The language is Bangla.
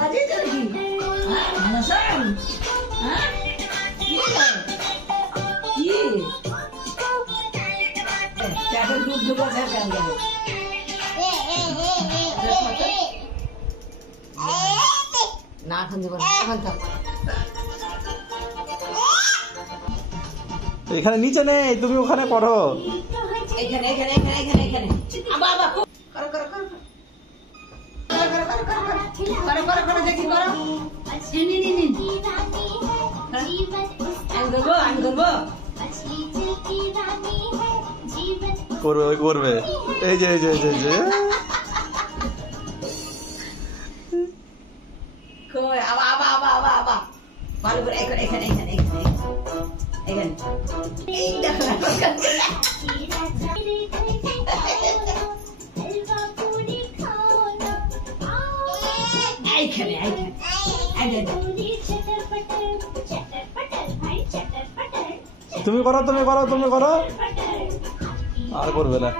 বাজে তো কি নসন হ্যাঁ কি চাটের দুধ ঢুকা সরকার গেল না এখন দেব এখন থাক এখানে নিচে নেই তুমি ওখানে পড়ো এখানে এখানে এখানে এখানে এখানে আবা আবা করো করো করো করো করো করো দেখি করো নি নি নি আমি করবো করবে করবে এই যে এই যে এই যে কই আবা আবা আবা আবা আবা ভালো করে এখানে এখানে এখানে এখানে এখানে এই দেখো এইখানে এইখানে তুমি করো তুমি করো তুমি করো আর করবে না